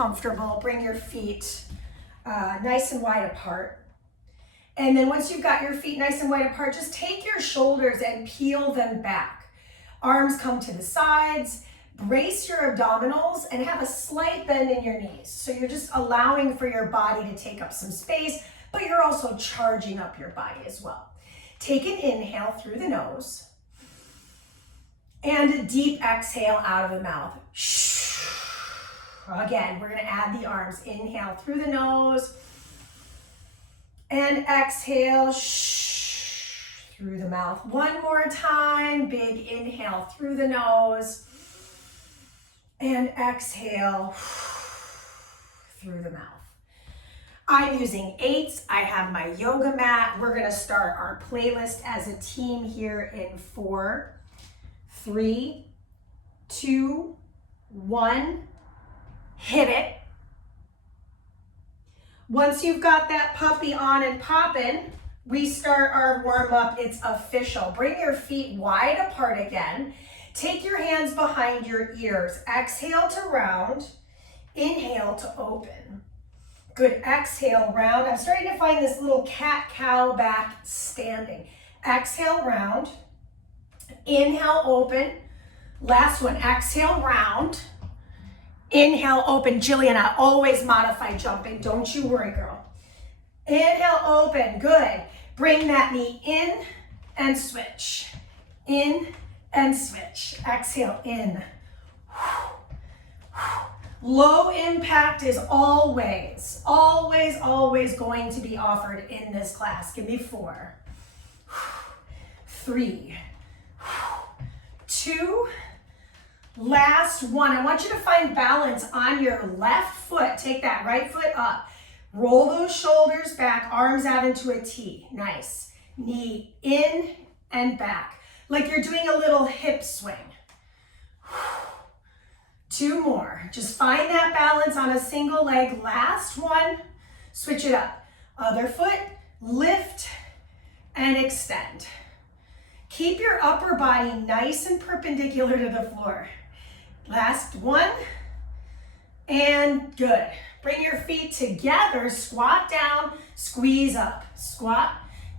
comfortable, bring your feet nice and wide apart. And then once you've got your feet nice and wide apart, just take your shoulders and peel them back. Arms come to the sides, brace your abdominals, and have a slight bend in your knees. So you're just allowing for your body to take up some space, but you're also charging up your body as well. Take an inhale through the nose, and a deep exhale out of the mouth. Again, we're gonna add the arms. Inhale through the nose, and exhale through the mouth. One more time, big inhale through the nose, and exhale through the mouth. I'm using 8s. I have my yoga mat. We're gonna start our playlist as a team here in 4, 3, 2, 1, hit it. Once you've got that puppy on and popping, we start our warm up. It's official. Bring your feet wide apart again. Take your hands behind your ears. Exhale to round. Inhale to open. Good, exhale, round. I'm starting to find this little cat-cow back standing. Exhale, round. Inhale, open. Last one, exhale, round. Inhale, open. Jillian, I always modify jumping. Don't you worry, girl. Inhale, open, good. Bring that knee in and switch. In and switch. Exhale, in. Low impact is always, always, always going to be offered in this class. Give me 4, 3, 2, last one. I want you to find balance on your left foot. Take that right foot up. Roll those shoulders back, arms out into a T. Nice. Knee in and back. Like you're doing a little hip swing. 2 more. Just find that balance on a single leg. Last one. Switch it up. Other foot, lift and extend. Keep your upper body nice and perpendicular to the floor. Last one. And good. Bring your feet together. Squat down, squeeze up. Squat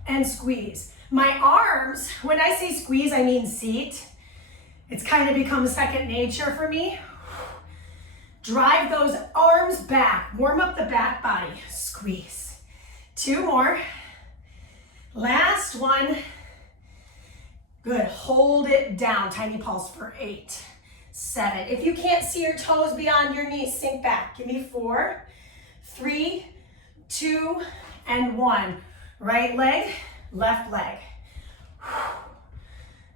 and squeeze. My arms, when I say squeeze, I mean seat. It's kind of become second nature for me. Drive those arms back. Warm up the back body. Squeeze. 2 more. Last one. Good. Hold it down. Tiny pulse for 8, 7. If you can't see your toes beyond your knees, sink back. Give me 4, 3, 2, and 1. Right leg, left leg.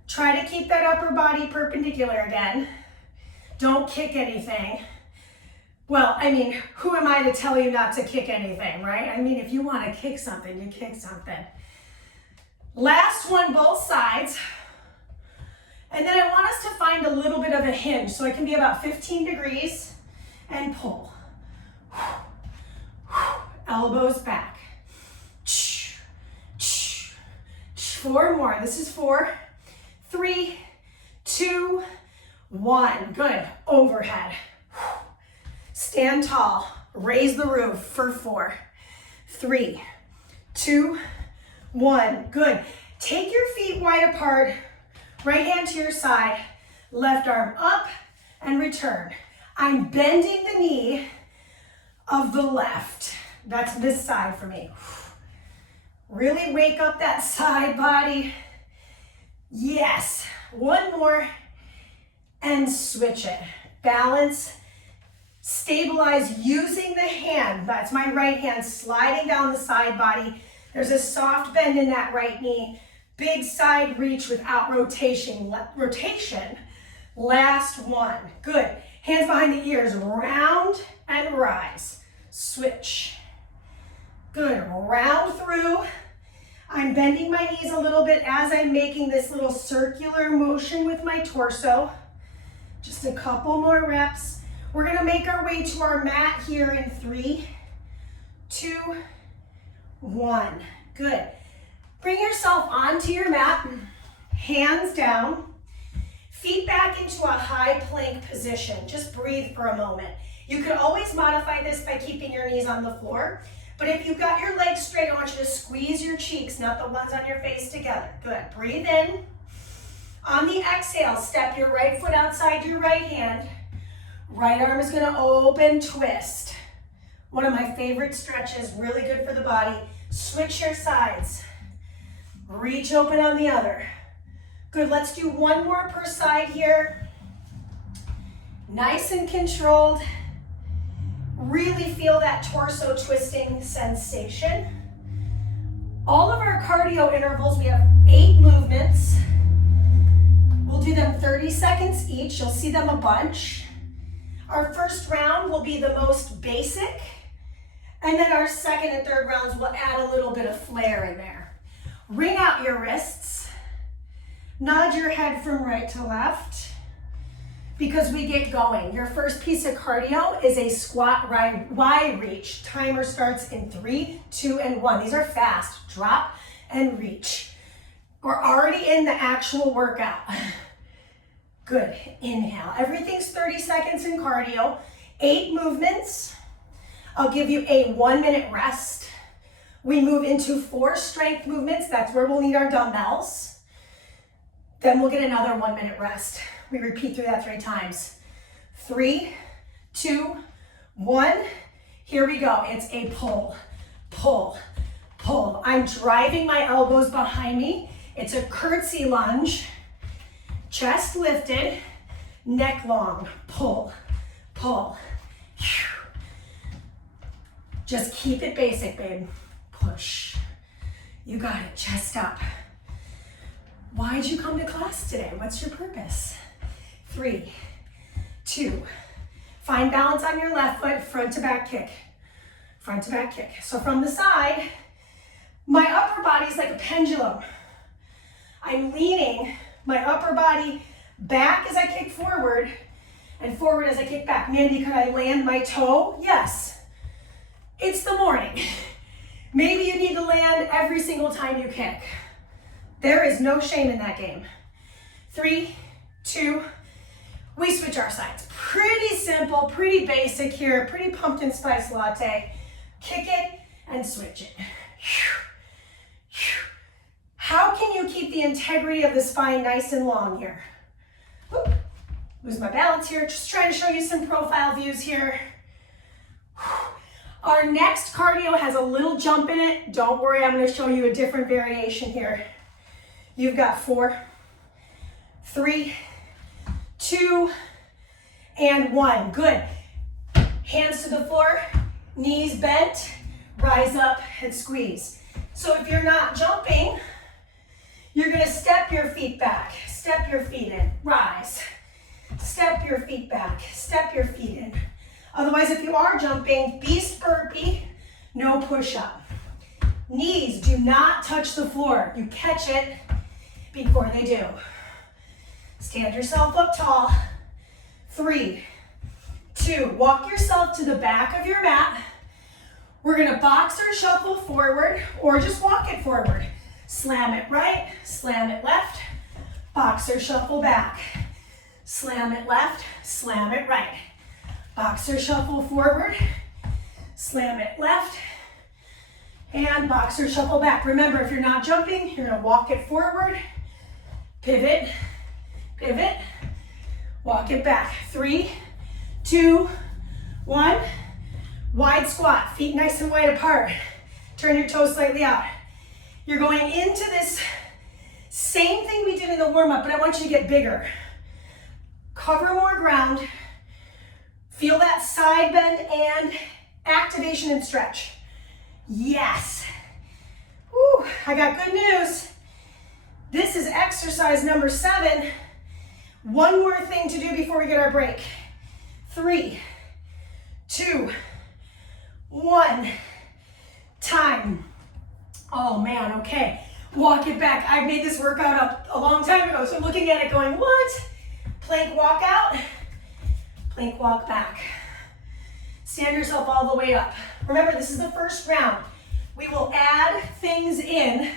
Try to keep that upper body perpendicular again. Don't kick anything. Well, I mean, who am I to tell you not to kick anything, right? I mean, if you want to kick something, you kick something. Last one, both sides. And then I want us to find a little bit of a hinge. So it can be about 15 degrees and pull. Elbows back. 4 more. This is 4, 3, 2, 1. Good. Overhead. Stand tall. Raise the roof for 4, 3, 2, 1. Good. Take your feet wide apart. Right hand to your side. Left arm up and return. I'm bending the knee of the left. That's this side for me. Really wake up that side body. Yes. 1 more and switch it. Balance. Stabilize using the hand. That's my right hand sliding down the side body. There's a soft bend in that right knee. Big side reach without rotation. Last one. Good. Hands behind the ears. Round and rise. Switch. Good. Round through. I'm bending my knees a little bit as I'm making this little circular motion with my torso. Just a couple more reps. We're going to make our way to our mat here in 3, 2, 1. Good. Bring yourself onto your mat, hands down, feet back into a high plank position. Just breathe for a moment. You can always modify this by keeping your knees on the floor, but if you've got your legs straight, I want you to squeeze your cheeks, not the ones on your face, together. Good, breathe in. On the exhale, step your right foot outside your right hand. Right arm is gonna open, twist. One of my favorite stretches, really good for the body. Switch your sides. Reach open on the other. Good, let's do one more per side here. Nice and controlled. Really feel that torso twisting sensation. All of our cardio intervals, we have 8 movements. We'll do them 30 seconds each. You'll see them a bunch. Our first round will be the most basic, and then our second and third rounds will add a little bit of flair in there. Ring out your wrists. Nod your head from right to left because we get going. Your first piece of cardio is a squat Y reach. Timer starts in 3, 2, and 1. These are fast. Drop and reach. We're already in the actual workout. Good. Inhale. Everything's 30 seconds in cardio. 8 movements. I'll give you a 1-minute rest. We move into 4 strength movements. That's where we'll need our dumbbells. Then we'll get another 1-minute rest. We repeat through that 3 times. 3, 2, 1. Here we go. It's a pull, pull, pull. I'm driving my elbows behind me. It's a curtsy lunge. Chest lifted, neck long. Pull, pull. Just keep it basic, babe. Push. You got it. Chest up. Why'd you come to class today? What's your purpose? 3, 2. Find balance on your left foot, front to back kick. Front to back kick. So from the side, my upper body is like a pendulum. I'm leaning my upper body back as I kick forward and forward as I kick back. Mandy, could I land my toe? Yes. It's the morning. Maybe you need to land every single time you kick. There is no shame in that game. 3, 2, we switch our sides. Pretty simple, pretty basic here, pretty pumpkin spice latte. Kick it and switch it. How can you keep the integrity of the spine nice and long here? Oop, lose my balance here. Just trying to show you some profile views here. Our next cardio has a little jump in it. Don't worry, I'm going to show you a different variation here. You've got 4, 3, 2, and 1. Good. Hands to the floor, knees bent, rise up and squeeze. So if you're not jumping, you're gonna step your feet back, step your feet in, rise. Step your feet back, step your feet in. Otherwise, if you are jumping, beast burpee, no push up. Knees do not touch the floor. You catch it before they do. Stand yourself up tall. 3, 2, walk yourself to the back of your mat. We're gonna box or shuffle forward or just walk it forward. Slam it right, slam it left, box or shuffle back. Slam it left, slam it right. Box or shuffle forward, slam it left, and box or shuffle back. Remember, if you're not jumping, you're gonna walk it forward, pivot, pivot, walk it back. 3, 2, 1. Wide squat, feet nice and wide apart. Turn your toes slightly out. You're going into this same thing we did in the warm-up, but I want you to get bigger. Cover more ground. Feel that side bend and activation and stretch. Yes. Woo, I got good news. This is exercise number 7. One more thing to do before we get our break. 3, 2, 1. Time. Oh man, okay. Walk it back. I made this workout up a long time ago, so I'm looking at it going, what? Plank walk out, plank walk back. Stand yourself all the way up. Remember, this is the first round. We will add things in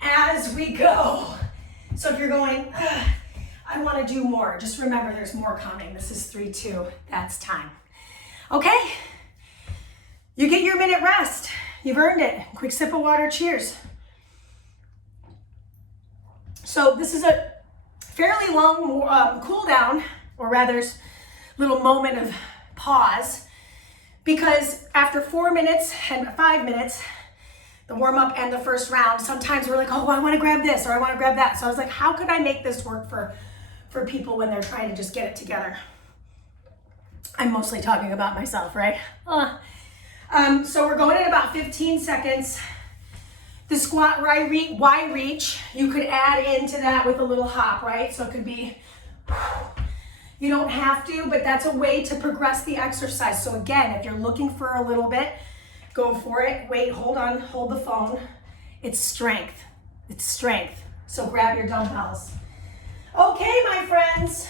as we go. So if you're going, I want to do more, just remember there's more coming. This is 3, 2, that's time. Okay, you get your minute rest. You've earned it. Quick sip of water, cheers. So this is a fairly long cool down, or rather little moment of pause, because after 4 minutes and 5 minutes, the warm up and the first round, sometimes we're like, oh, I want to grab this or I want to grab that. So I was like, how could I make this work for people when they're trying to just get it together? I'm mostly talking about myself, right? So we're going in about 15 seconds. The squat Y reach, you could add into that with a little hop, right? So it could be, you don't have to, but that's a way to progress the exercise. So again, if you're looking for a little bit, go for it. Wait, hold on, hold the phone. It's strength. It's strength. So grab your dumbbells. Okay, my friends,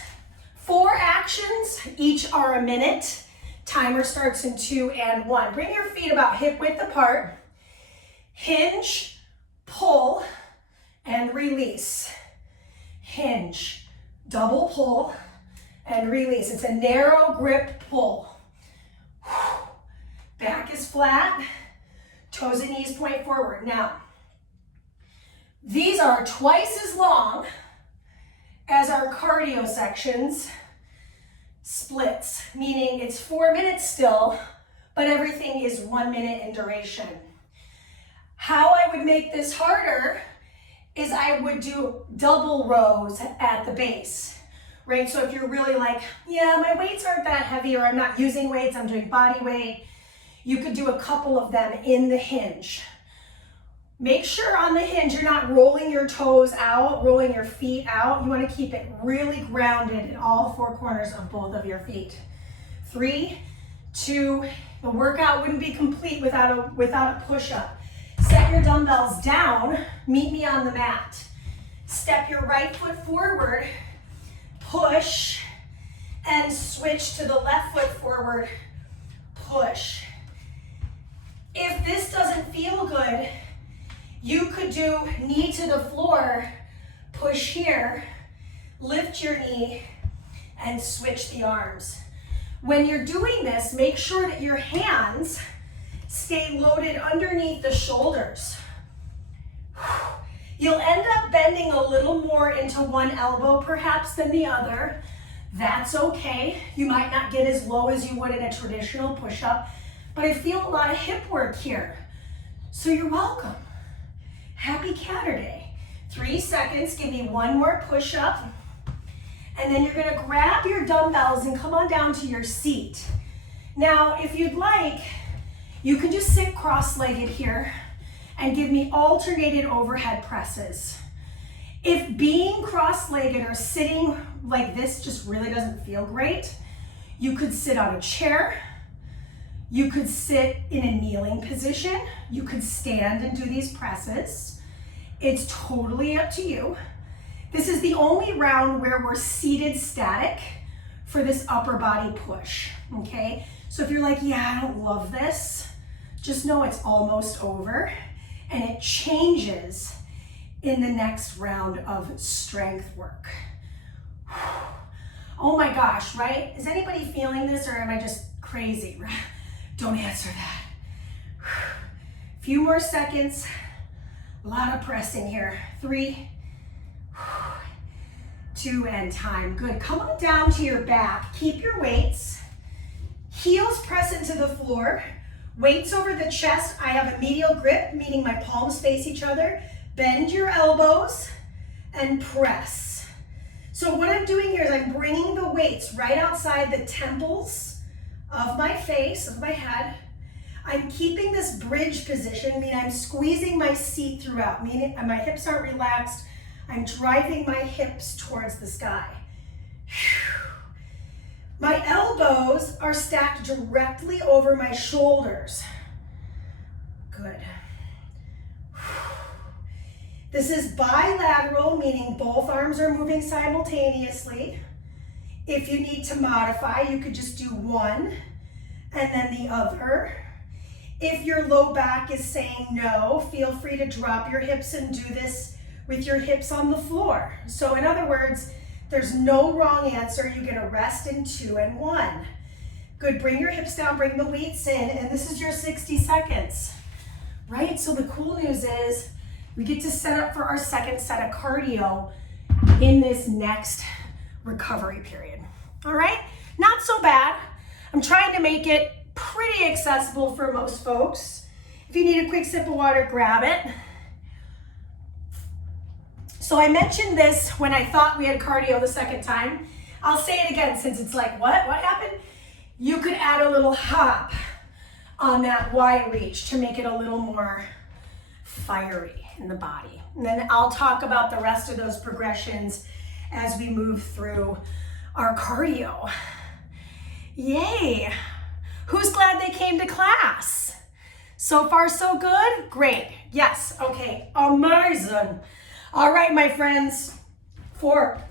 4 actions, each are a minute. Timer starts in 2 and 1. Bring your feet about hip width apart. Hinge, pull, and release. Hinge, double pull, and release. It's a narrow grip pull. Back is flat, toes and knees point forward. Now, these are twice as long as our cardio sections splits, meaning it's 4 minutes still, but everything is 1 minute in duration. How I would make this harder is I would do double rows at the base, right? So if you're really like, yeah, my weights aren't that heavy, or I'm not using weights, I'm doing body weight, you could do a couple of them in the hinge. Make sure on the hinge you're not rolling your toes out, rolling your feet out. You want to keep it really grounded in all 4 corners of both of your feet. 3, 2, the workout wouldn't be complete without a push-up. Set your dumbbells down, meet me on the mat. Step your right foot forward, push, and switch to the left foot forward, push. If this doesn't feel good, you could do knee to the floor, push here, lift your knee, and switch the arms. When you're doing this, make sure that your hands stay loaded underneath the shoulders. You'll end up bending a little more into one elbow perhaps than the other. That's okay. You might not get as low as you would in a traditional push-up, but I feel a lot of hip work here. So you're welcome. Happy Catterday. 3 seconds, give me 1 more push-up. And then you're gonna grab your dumbbells and come on down to your seat. Now, if you'd like, you can just sit cross-legged here and give me alternated overhead presses. If being cross-legged or sitting like this just really doesn't feel great, you could sit on a chair. You could sit in a kneeling position. You could stand and do these presses. It's totally up to you. This is the only round where we're seated static for this upper body push, okay? So if you're like, yeah, I don't love this, just know it's almost over and it changes in the next round of strength work. Oh my gosh, right? Is anybody feeling this, or am I just crazy? Don't answer that. Few more seconds. A lot of pressing here. 3, 2, and time. Good. Come on down to your back. Keep your weights. Heels press into the floor. Weights over the chest. I have a medial grip, meaning my palms face each other. Bend your elbows and press. So what I'm doing here is I'm bringing the weights right outside the temples of my face, of my head. I'm keeping this bridge position, meaning I'm squeezing my seat throughout, meaning my hips aren't relaxed. I'm driving my hips towards the sky. My elbows are stacked directly over my shoulders. Good. This is bilateral, meaning both arms are moving simultaneously. If you need to modify, you could just do one and then the other. If your low back is saying no, feel free to drop your hips and do this with your hips on the floor. So in other words, there's no wrong answer. You get a rest in 2 and 1. Good, bring your hips down, bring the weights in, and this is your 60 seconds, right? So the cool news is we get to set up for our second set of cardio in this next recovery period, all right? Not so bad. I'm trying to make it pretty accessible for most folks. If you need a quick sip of water, grab it. So I mentioned this when I thought we had cardio the second time. I'll say it again since it's like, what happened? You could add a little hop on that Y reach to make it a little more fiery in the body. And then I'll talk about the rest of those progressions as we move through our cardio. Yay! Who's glad they came to class? So far, so good? Great. Yes. Okay. Amazing. All right, my friends. 4,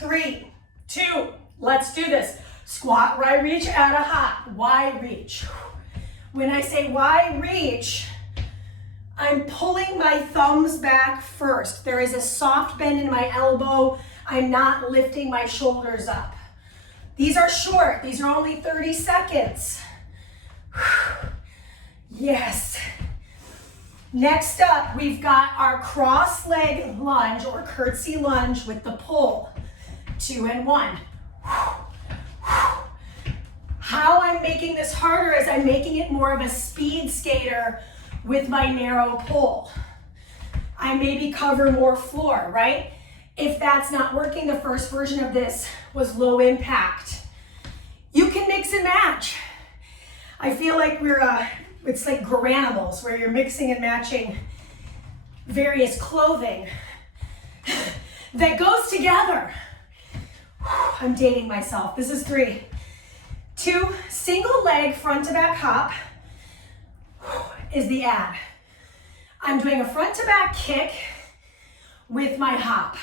3, 2. Let's do this. Squat, Y reach, add a hop. Y reach. When I say Y reach, I'm pulling my thumbs back first. There is a soft bend in my elbow. I'm not lifting my shoulders up. These are short. These are only 30 seconds. Yes. Next up, we've got our cross leg lunge or curtsy lunge with the pull. 2 and 1. How I'm making this harder is I'm making it more of a speed skater with my narrow pull. I maybe cover more floor, right? If that's not working, the first version of this was low impact. You can mix and match. I feel like it's like Garanimals where you're mixing and matching various clothing that goes together. I'm dating myself. This is 3. 2, single leg front to back hop is the add. I'm doing a front to back kick with my hop.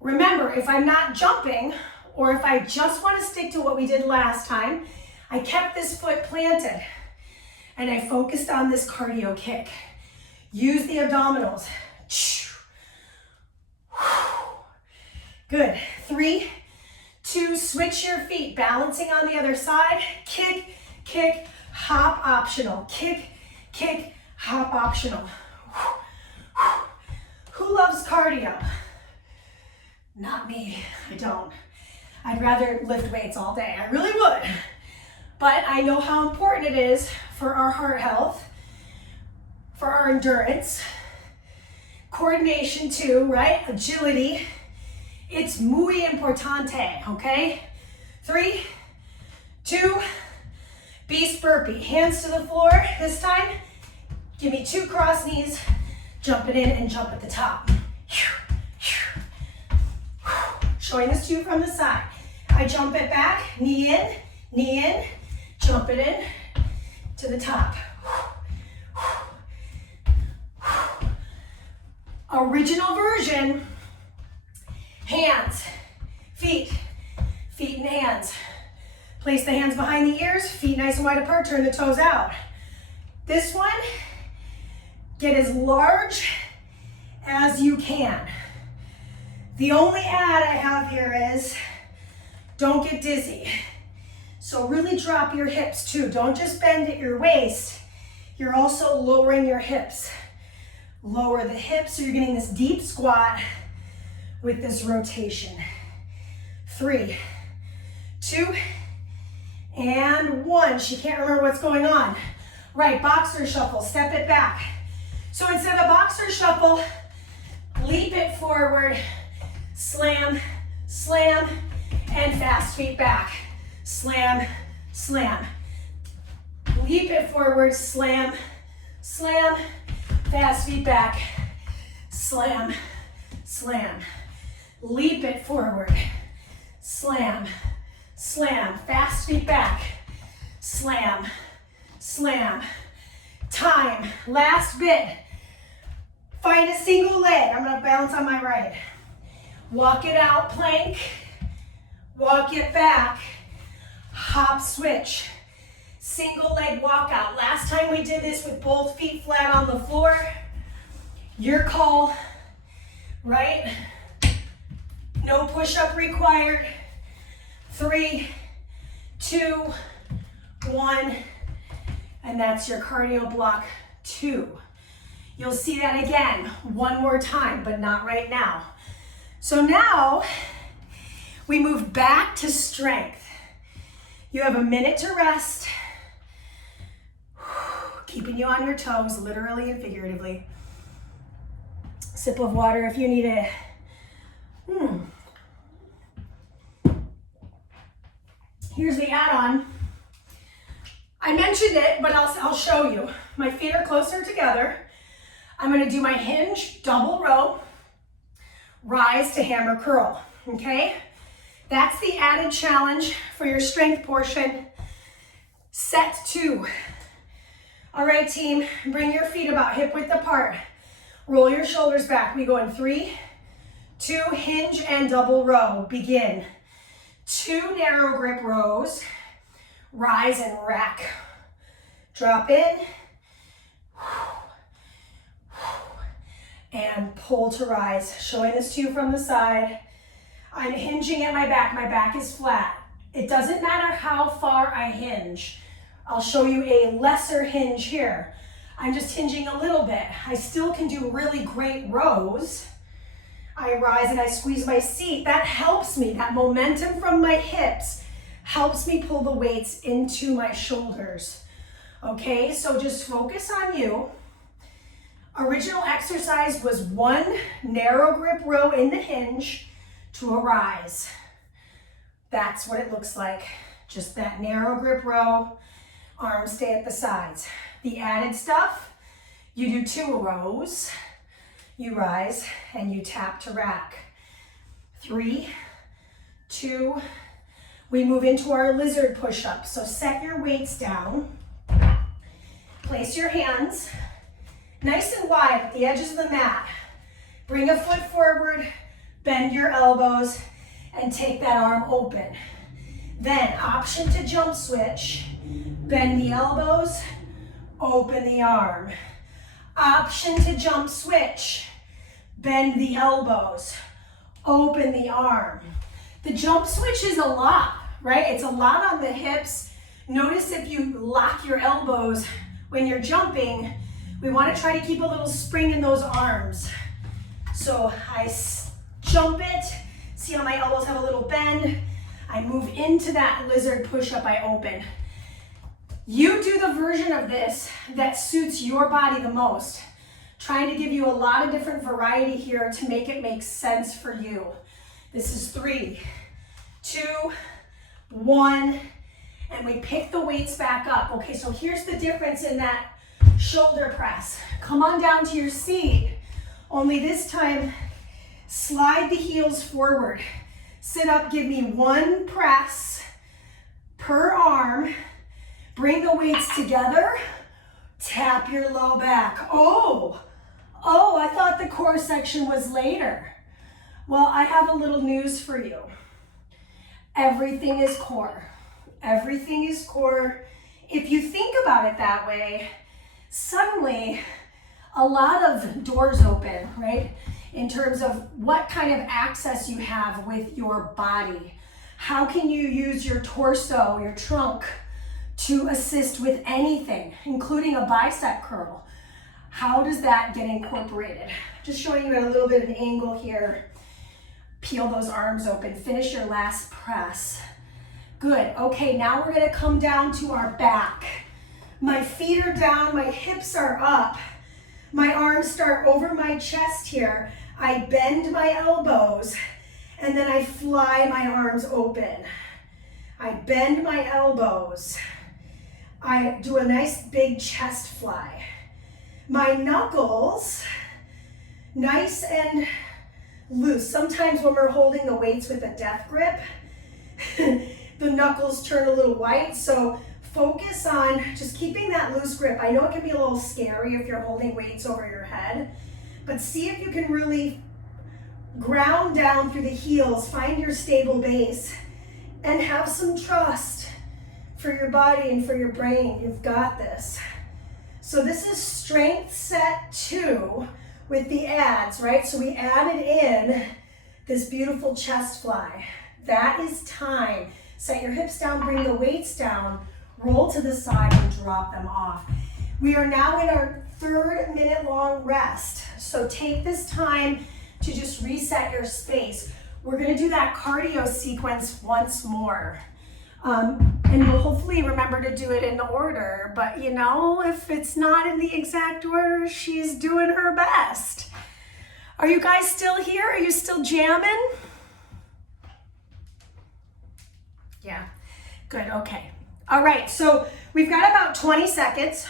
Remember, if I'm not jumping or if I just want to stick to what we did last time, I kept this foot planted and I focused on this cardio kick. Use the abdominals. Good. 3, 2, switch your feet, balancing on the other side. Kick, kick, hop optional. Kick, kick, hop optional. Who loves cardio? Not me, I don't. I'd rather lift weights all day, I really would. But I know how important it is for our heart health, for our endurance, coordination too, right? Agility. It's muy importante, okay? 3, 2, beast burpee. Hands to the floor. This time, give me 2 cross knees, jump it in and jump at the top. Showing this to you from the side. I jump it back, knee in, jump it in to the top. Original version, hands, feet and hands. Place the hands behind the ears, feet nice and wide apart, turn the toes out. This one, get as large as you can. The only add I have here is don't get dizzy. So really drop your hips too. Don't just bend at your waist. You're also lowering your hips. Lower the hips so you're getting this deep squat with this rotation. 3, 2, and 1. She can't remember what's going on. Right, boxer shuffle, step it back. So instead of boxer shuffle, leap it forward, slam, slam, and fast feet back. Slam, slam. Leap it forward, slam, slam, fast feet back. Slam, slam. Leap it forward, slam, slam. Fast feet back. Slam, slam. Time, last bit. Find a single leg. I'm gonna balance on my right. Walk it out, plank. Walk it back. Hop switch. Single leg walkout. Last time we did this with both feet flat on the floor. Your call, right? No push-up required. 3, 2, 1, and that's your cardio block 2. You'll see that again one more time, but not right now. So now we move back to strength. You have a minute to rest, keeping you on your toes, literally and figuratively. Sip of water if you need it. Here's the add-on. I mentioned it, but I'll show you. My feet are closer together. I'm gonna do my hinge, double row, rise to hammer curl, okay? That's the added challenge for your strength portion. Set 2. All right, team, bring your feet about hip width apart. Roll your shoulders back. We go in 3, 2, hinge and double row. Begin. 2 narrow grip rows. Rise and rack. Drop in. And pull to rise. Showing this to you from the side. I'm hinging at my back. My back is flat. It doesn't matter how far I hinge. I'll show you a lesser hinge here. I'm just hinging a little bit. I still can do really great rows. I rise and I squeeze my seat. That helps me. That momentum from my hips helps me pull the weights into my shoulders. Okay, so just focus on you. Original exercise was 1 narrow grip row in the hinge to a rise. That's what it looks like. Just that narrow grip row, arms stay at the sides. The added stuff, you do 2 rows, you rise and you tap to rack. 3, 2, we move into our lizard push-up. So set your weights down, place your hands nice and wide at the edges of the mat. Bring a foot forward, bend your elbows, and take that arm open. Then option to jump switch, bend the elbows, open the arm. Option to jump switch, bend the elbows, open the arm. The jump switch is a lot, right? It's a lot on the hips. Notice if you lock your elbows when you're jumping, we want to try to keep a little spring in those arms. So I jump it, see how my elbows have a little bend. I move into that lizard push-up, I open. You do the version of this that suits your body the most. Trying to give you a lot of different variety here to make it make sense for you. This is 3, 2, 1, and we pick the weights back up. Okay, so here's the difference in that shoulder press. Come on down to your seat, only this time slide the heels forward. Sit up, give me 1 press per arm. Bring the weights together, tap your low back. Oh, I thought the core section was later. Well, I have a little news for you. Everything is core. Everything is core. If you think about it that way, suddenly a lot of doors open, right? In terms of what kind of access you have with your body. How can you use your torso, your trunk, to assist with anything, including a bicep curl? How does that get incorporated? Just showing you at a little bit of an angle here. Peel those arms open, finish your last press. Good, okay, now we're gonna come down to our back. My feet are down, my hips are up. My arms start over my chest here. I bend my elbows, and then I fly my arms open. I bend my elbows. I do a nice big chest fly. My knuckles, nice and loose. Sometimes when we're holding the weights with a death grip, the knuckles turn a little white, so focus on just keeping that loose grip. I know it can be a little scary if you're holding weights over your head, but see if you can really ground down through the heels, find your stable base, and have some trust for your body and for your brain. You've got this. So this is strength set 2 with the adds, right? So we added in this beautiful chest fly. That is time. Set your hips down, bring the weights down, roll to the side and drop them off. We are now in our 3-minute long rest. So take this time to just reset your space. We're gonna do that cardio sequence once more. And you'll hopefully remember to do it in order, but you know, if it's not in the exact order, she's doing her best. Are you guys still here? Are you still jamming? Yeah, good, okay. All right, so we've got about 20 seconds.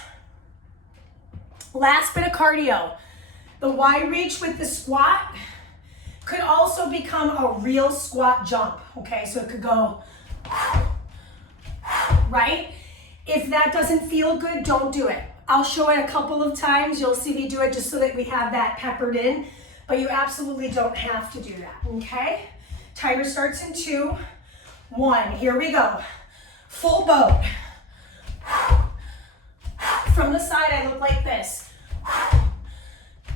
Last bit of cardio. The wide reach with the squat could also become a real squat jump, okay? So it could go, right? If that doesn't feel good, don't do it. I'll show it a couple of times. You'll see me do it just so that we have that peppered in, but you absolutely don't have to do that, okay? Timer starts in 2, 1. Here we go. Full boat. From the side, I look like this.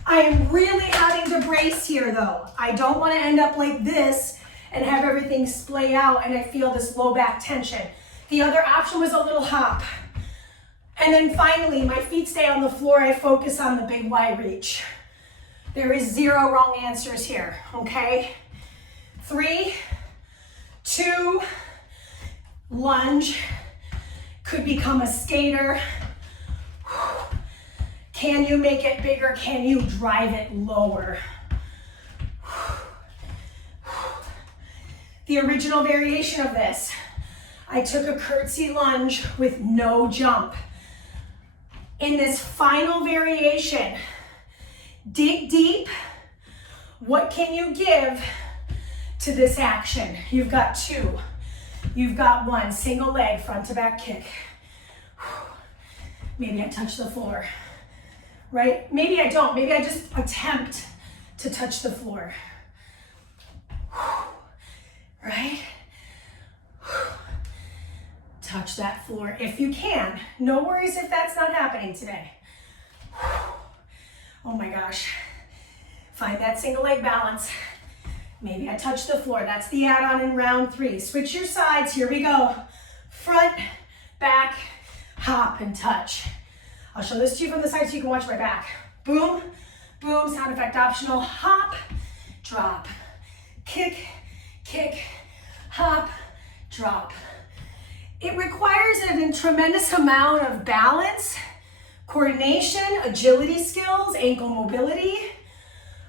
I am really having to brace here though. I don't want to end up like this and have everything splay out and I feel this low back tension. The other option was a little hop. And then finally, my feet stay on the floor. I focus on the big wide reach. There is 0 wrong answers here, okay? 3, 2, lunge. Could become a skater. Can you make it bigger? Can you drive it lower? The original variation of this, I took a curtsy lunge with no jump. In this final variation, dig deep. What can you give to this action? You've got 2. You've got 1. Single leg, front to back kick. Maybe I touch the floor, right? Maybe I don't. Maybe I just attempt to touch the floor, right? Touch that floor if you can. No worries if that's not happening today. Oh my gosh. Find that single leg balance. Maybe I touch the floor. That's the add-on in round 3. Switch your sides. Here we go. Front, back, hop, and touch. I'll show this to you from the side so you can watch my back. Boom, boom, sound effect optional. Hop, drop, kick, kick, hop, drop. It requires a tremendous amount of balance, coordination, agility skills, ankle mobility,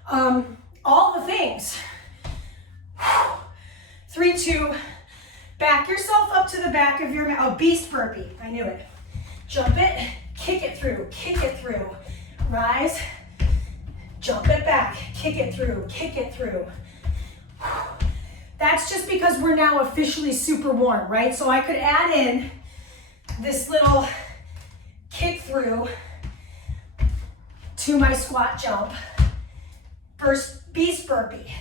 all the things. 3, 2, back yourself up to the back of your mat. Oh, beast burpee, I knew it. Jump it, kick it through, rise, jump it back, kick it through. That's just because we're now officially super warm, right? So I could add in this little kick through to my squat jump. First, beast burpee.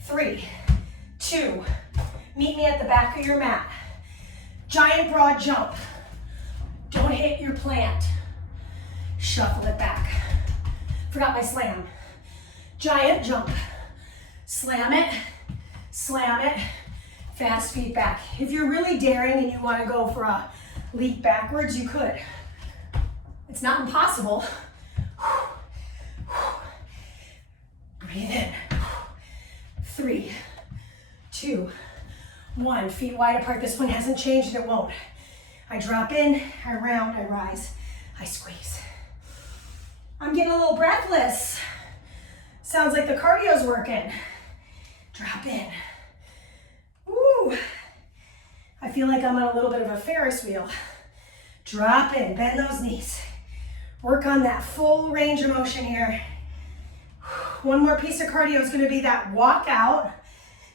3, 2, meet me at the back of your mat. Giant broad jump. Don't hit your plant. Shuffle it back. Forgot my slam. Giant jump. Slam it, fast feet back. If you're really daring and you want to go for a leap backwards, you could. It's not impossible. Breathe in. 3, 2, 1. Feet wide apart. This one hasn't changed, it won't. I drop in, I round, I rise, I squeeze. I'm getting a little breathless. Sounds like the cardio's working. Drop in. Woo! I feel like I'm on a little bit of a Ferris wheel. Drop in, bend those knees. Work on that full range of motion here. One more piece of cardio is gonna be that walk out,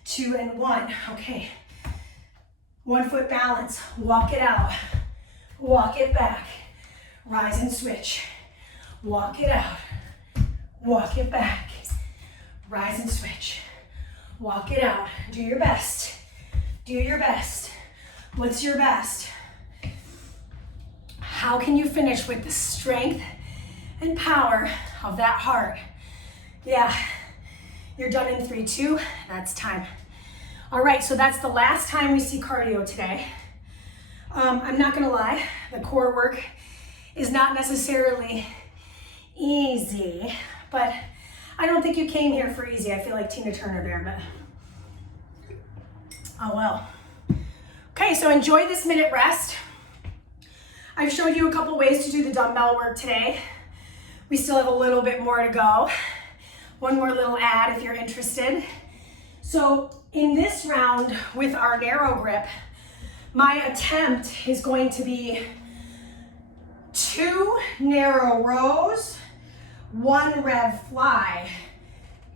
2 and 1, okay. 1 foot balance, walk it out, walk it back, rise and switch. Walk it out, walk it back, rise and switch. Walk it out, do your best, do your best. What's your best? How can you finish with the strength and power of that heart? Yeah, you're done in 3, 2, that's time. All right, so that's the last time we see cardio today. I'm not gonna lie, the core work is not necessarily easy, but I don't think you came here for easy. I feel like Tina Turner there, but oh well. Okay, so enjoy this minute rest. I've showed you a couple ways to do the dumbbell work today. We still have a little bit more to go. One more little ad if you're interested. So in this round with our narrow grip, my attempt is going to be 2 narrow rows, 1 rev fly,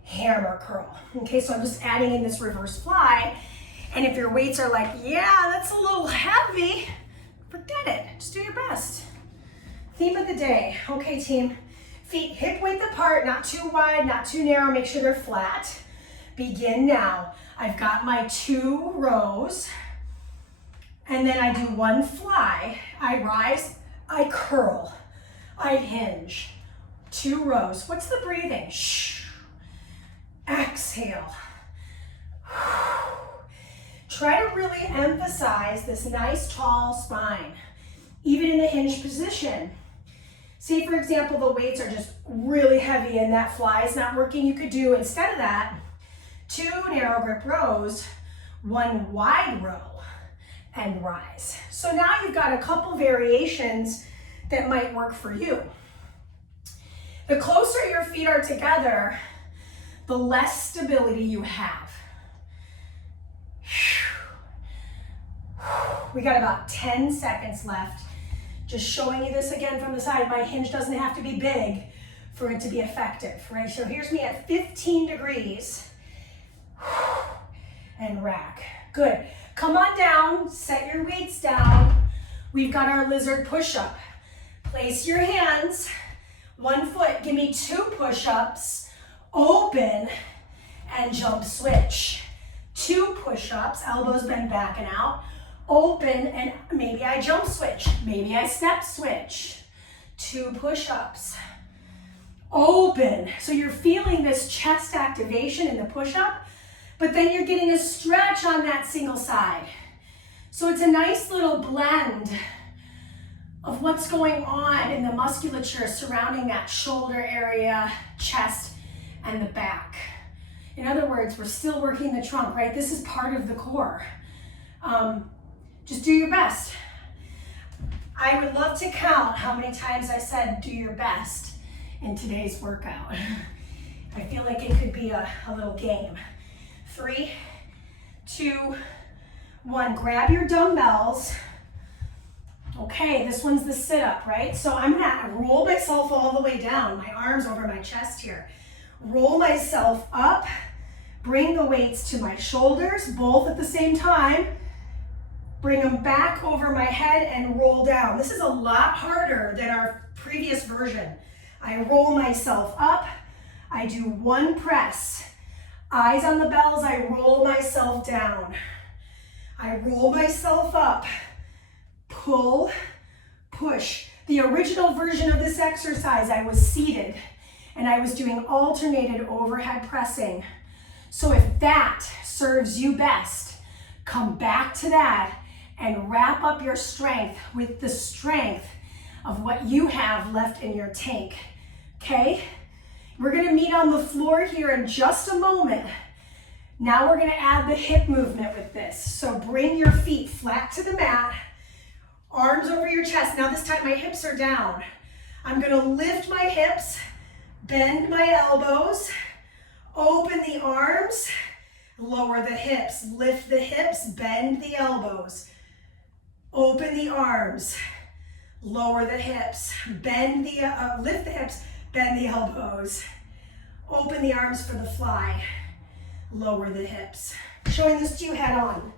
hammer curl. Okay, so I'm just adding in this reverse fly. And if your weights are like, yeah, that's a little heavy, forget it, just do your best. Theme of the day, okay team, feet hip width apart, not too wide, not too narrow, make sure they're flat. Begin now. I've got my 2 rows, and then I do 1 fly. I rise, I curl, I hinge. 2 rows. What's the breathing? Shh. Exhale. Try to really emphasize this nice tall spine, even in the hinge position. Say, for example, the weights are just really heavy and that fly is not working. You could do, instead of that, 2 narrow grip rows, 1 wide row, and rise. So now you've got a couple variations that might work for you. The closer your feet are together, the less stability you have. We got about 10 seconds left. Just showing you this again from the side. My hinge doesn't have to be big for it to be effective, right? So here's me at 15 degrees. And rack. Good. Come on down, set your weights down. We've got our lizard push-up. Place your hands, 1 foot, give me 2 push-ups, open, and jump switch. 2 push-ups, elbows bend back and out, open, and maybe I jump switch, maybe I step switch. 2 push-ups, open. So you're feeling this chest activation in the push-up, but then you're getting a stretch on that single side. So it's a nice little blend of what's going on in the musculature surrounding that shoulder area, chest, and the back. In other words, we're still working the trunk, right? This is part of the core. Just do your best. I would love to count how many times I said do your best in today's workout. I feel like it could be a little game. 3, 2, 1. Grab your dumbbells. Okay, this one's the sit-up, right? So I'm gonna roll myself all the way down, my arms over my chest here. Roll myself up, bring the weights to my shoulders, both at the same time. Bring them back over my head and roll down. This is a lot harder than our previous version. I roll myself up, I do 1 press. Eyes on the bells, I roll myself down. I roll myself up, pull, push. The original version of this exercise, I was seated and I was doing alternated overhead pressing. So if that serves you best, come back to that and wrap up your strength with the strength of what you have left in your tank, okay? We're gonna meet on the floor here in just a moment. Now we're gonna add the hip movement with this. So bring your feet flat to the mat, arms over your chest. Now this time my hips are down. I'm gonna lift my hips, bend my elbows, open the arms, lower the hips, lift the hips, bend the elbows, open the arms, lower the hips, bend the, lift the hips, bend the elbows, open the arms for the fly, lower the hips. Showing this to you head on.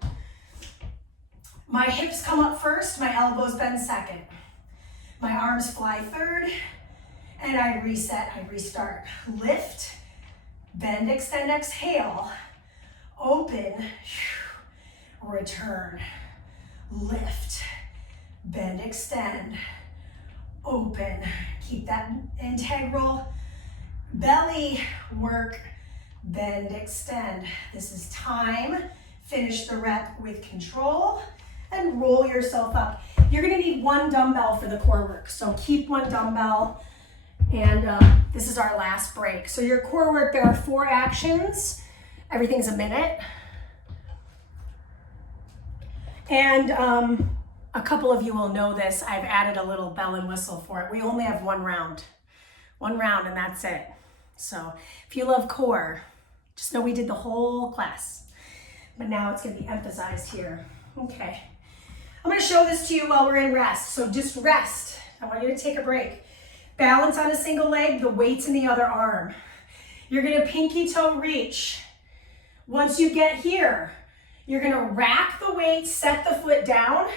My hips come up first, my elbows bend second. My arms fly third, and I reset, I restart. Lift, bend, extend, exhale, open, return, lift, bend, extend, open. Keep that integral belly work, bend, extend. This is time Finish the rep with control and roll yourself up. You're gonna need one dumbbell for the core work, so keep one dumbbell. And this is our last break. So your core work, there are 4 actions. Everything's a minute. And a couple of you will know this. I've added a little bell and whistle for it. We only have one round and that's it. So if you love core, just know we did the whole class, but now it's gonna be emphasized here. Okay, I'm gonna show this to you while we're in rest. So just rest. I want you to take a break. Balance on a single leg, the weight's in the other arm. You're gonna pinky toe reach. Once you get here, you're gonna rack the weight, set the foot down,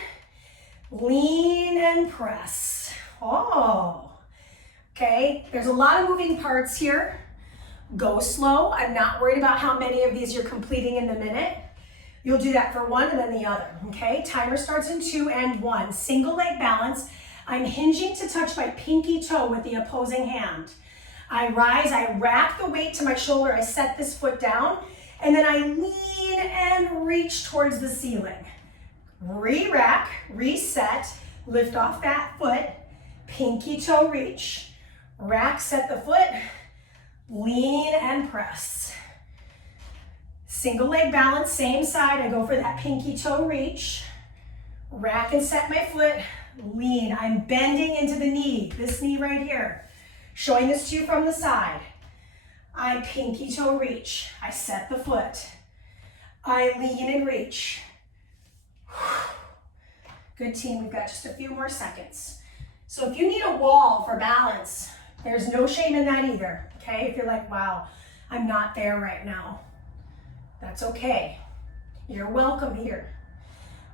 lean and press. Oh, okay. There's a lot of moving parts here. Go slow. I'm not worried about how many of these you're completing in the minute. You'll do that for one and then the other, okay? Timer starts in 2 and 1. Single leg balance. I'm hinging to touch my pinky toe with the opposing hand. I rise, I rack the weight to my shoulder, I set this foot down, and then I lean and reach towards the ceiling. Re-rack, reset, lift off that foot, pinky toe reach, rack, set the foot, lean and press. Single leg balance, same side, I go for that pinky toe reach, rack and set my foot, lean. I'm bending into the knee, this knee right here. Showing this to you from the side. I pinky toe reach, I set the foot, I lean and reach. Good team, we've got just a few more seconds. So if you need a wall for balance, there's no shame in that either, okay? If you're like, wow, I'm not there right now, that's okay. You're welcome here.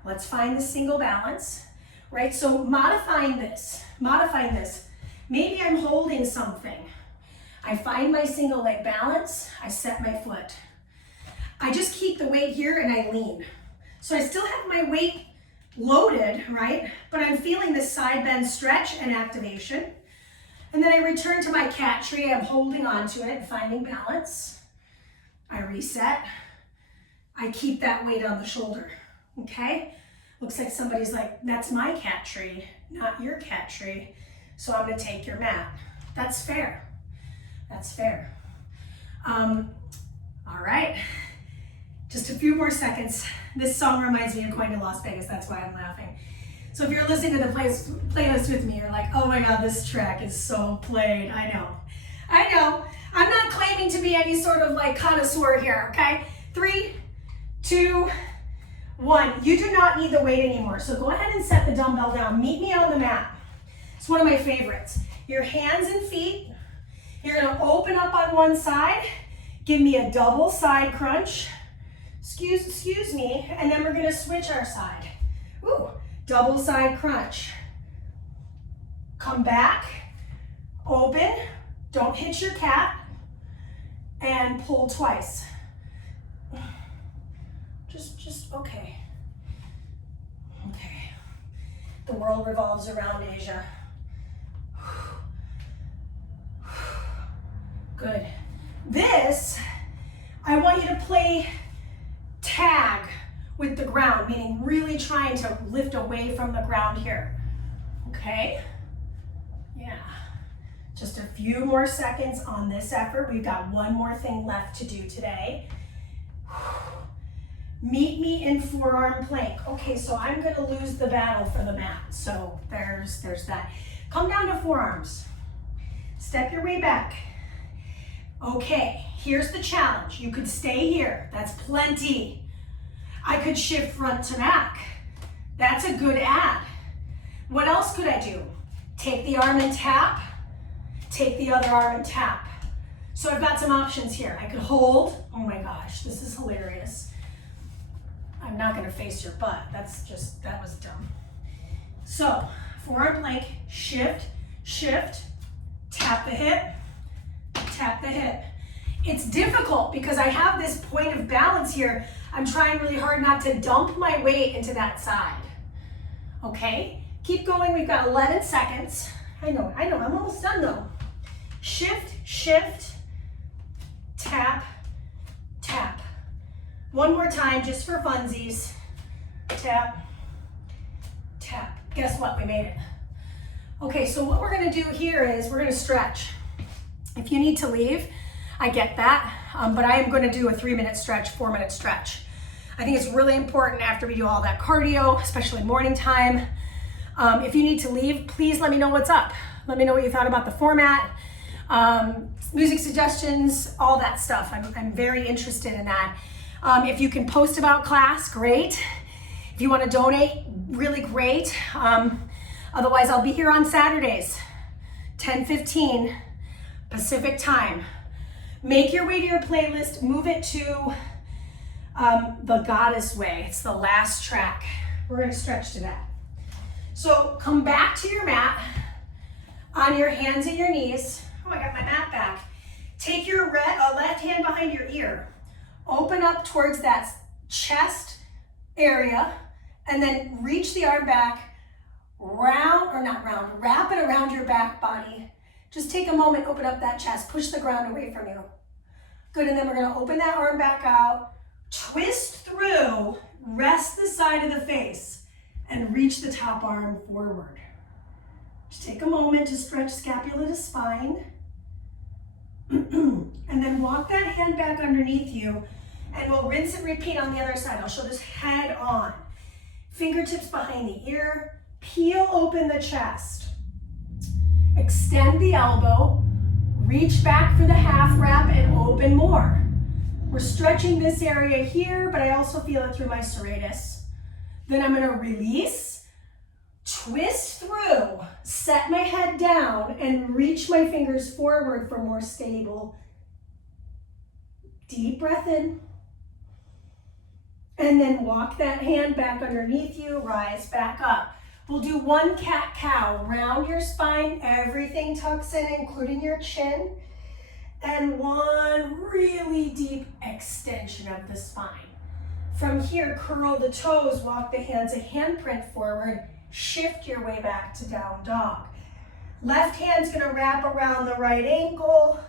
Let's find the single balance, right? So modifying this. Maybe I'm holding something. I find my single leg balance, I set my foot. I just keep the weight here and I lean. So I still have my weight loaded, right? But I'm feeling this side bend stretch and activation. And then I return to my cat tree. I'm holding on to it, finding balance. I reset. I keep that weight on the shoulder, okay? Looks like somebody's like, that's my cat tree, not your cat tree. So I'm gonna take your mat. That's fair. That's fair. All right, just a few more seconds. This song reminds me of going to Las Vegas, that's why I'm laughing. So if you're listening to the playlist with me, you're like, oh my God, this track is so played. I know. I'm not claiming to be any sort of like connoisseur here, okay? 3, 2, 1. You do not need the weight anymore. So go ahead and set the dumbbell down. Meet me on the mat. It's one of my favorites. Your hands and feet, you're gonna open up on one side, give me a double side crunch, excuse me, and then we're gonna switch our side. Ooh, double side crunch. Come back, open, don't hit your cat, and pull twice. Just, okay. Okay. The world revolves around Asia. Good. This, I want you to play tag with the ground, meaning really trying to lift away from the ground here. Okay? Yeah. Just a few more seconds on this effort. We've got one more thing left to do today. Meet me in forearm plank. Okay, so I'm gonna lose the battle for the mat. So there's that. Come down to forearms. Step your way back. Okay, here's the challenge. You could stay here, that's plenty. I could shift front to back. That's a good add. What else could I do? Take the arm and tap, take the other arm and tap. So I've got some options here. I could hold, oh my gosh, this is hilarious. I'm not gonna face your butt, that was dumb. So, forearm plank, shift, tap the hip, tap the hip. It's difficult because I have this point of balance here. I'm trying really hard not to dump my weight into that side. Okay, keep going, we've got 11 seconds. I know, I'm almost done though. Shift, tap, tap. One more time, just for funsies. Tap, tap. Guess what? We made it. Okay, so what we're gonna do here is we're gonna stretch. If you need to leave, I get that, but I am gonna do a 3-minute stretch, 4-minute stretch. I think it's really important after we do all that cardio, especially morning time. If you need to leave, please let me know what's up. Let me know what you thought about the format, music suggestions, all that stuff. I'm very interested in that. If you can post about class, great. If you want to donate, really great. Otherwise, I'll be here on Saturdays, 10:15 Pacific time. Make your way to your playlist, move it to the Goddess Way. It's the last track. We're going to stretch to that. So come back to your mat on your hands and your knees. Oh, I got my mat back. Take your left hand behind your ear. Open up towards that chest area and then reach the arm back, wrap it around your back body. Just take a moment, open up that chest, push the ground away from you. Good, and then we're gonna open that arm back out, twist through, rest the side of the face, and reach the top arm forward. Just take a moment to stretch scapula to spine. And then walk that hand back underneath you, and we'll rinse and repeat on the other side. I'll show this head on. Fingertips behind the ear, peel open the chest. Extend the elbow, reach back for the half wrap and open more. We're stretching this area here, but I also feel it through my serratus. Then I'm gonna release, twist through, set my head down, and reach my fingers forward for more stable. Deep breath in. And then walk that hand back underneath you, rise back up. We'll do one cat-cow. Round your spine, everything tucks in, including your chin. And one really deep extension of the spine. From here, curl the toes, walk the hands a handprint forward, shift your way back to down dog. Left hand's gonna wrap around the right ankle,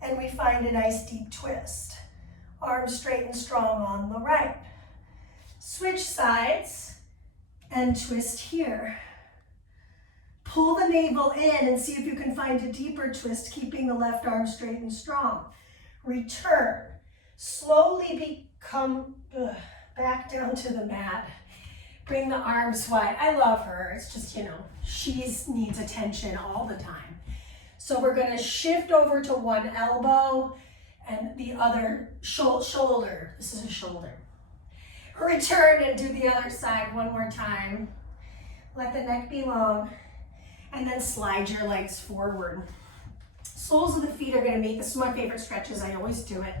and we find a nice deep twist. Arms straight and strong on the right. Switch sides and twist here. Pull the navel in and see if you can find a deeper twist, keeping the left arm straight and strong. Return. Slowly come back down to the mat. Bring the arms wide. I love her. It's just, she needs attention all the time. So we're gonna shift over to one elbow and the other shoulder. This is a shoulder. Return and do the other side one more time. Let the neck be long. And then slide your legs forward. Soles of the feet are gonna meet. This is my favorite stretches. I always do it.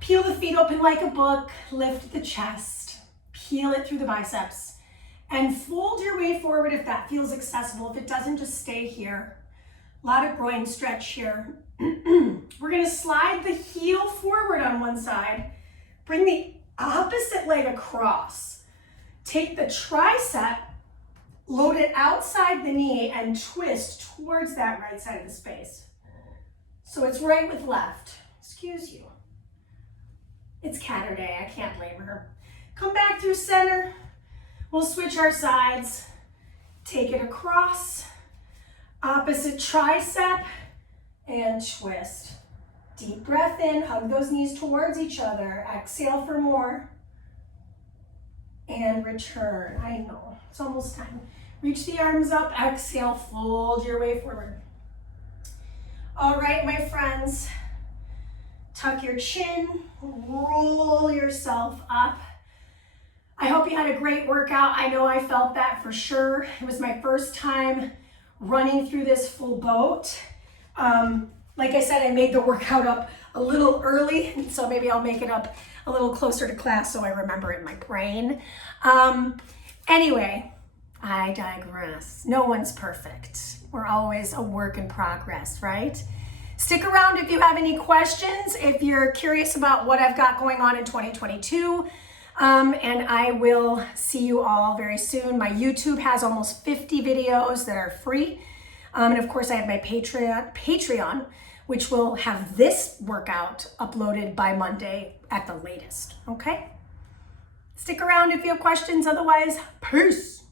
Peel the feet open like a book. Lift the chest. Peel it through the biceps. And fold your way forward if that feels accessible. If it doesn't, just stay here. A lot of groin stretch here. We're gonna slide the heel forward on one side. Bring the opposite leg across. Take the tricep, load it outside the knee, and twist towards that right side of the space. So it's right with left. Excuse you. It's Catterday, I can't blame her. Come back through center. We'll switch our sides. Take it across. Opposite tricep and twist. Deep breath in, hug those knees towards each other. Exhale for more. And return. I know, it's almost time. Reach the arms up, exhale, fold your way forward. All right, my friends, tuck your chin, roll yourself up. I hope you had a great workout. I know I felt that for sure. It was my first time running through this full boat. Like I said, I made the workout up a little early, so maybe I'll make it up a little closer to class so I remember it in my brain. Anyway, I digress. No one's perfect. We're always a work in progress, right? Stick around if you have any questions, if you're curious about what I've got going on in 2022. And I will see you all very soon. My YouTube has almost 50 videos that are free. And of course I have my Patreon, which will have this workout uploaded by Monday at the latest, okay? Stick around if you have questions, otherwise, peace.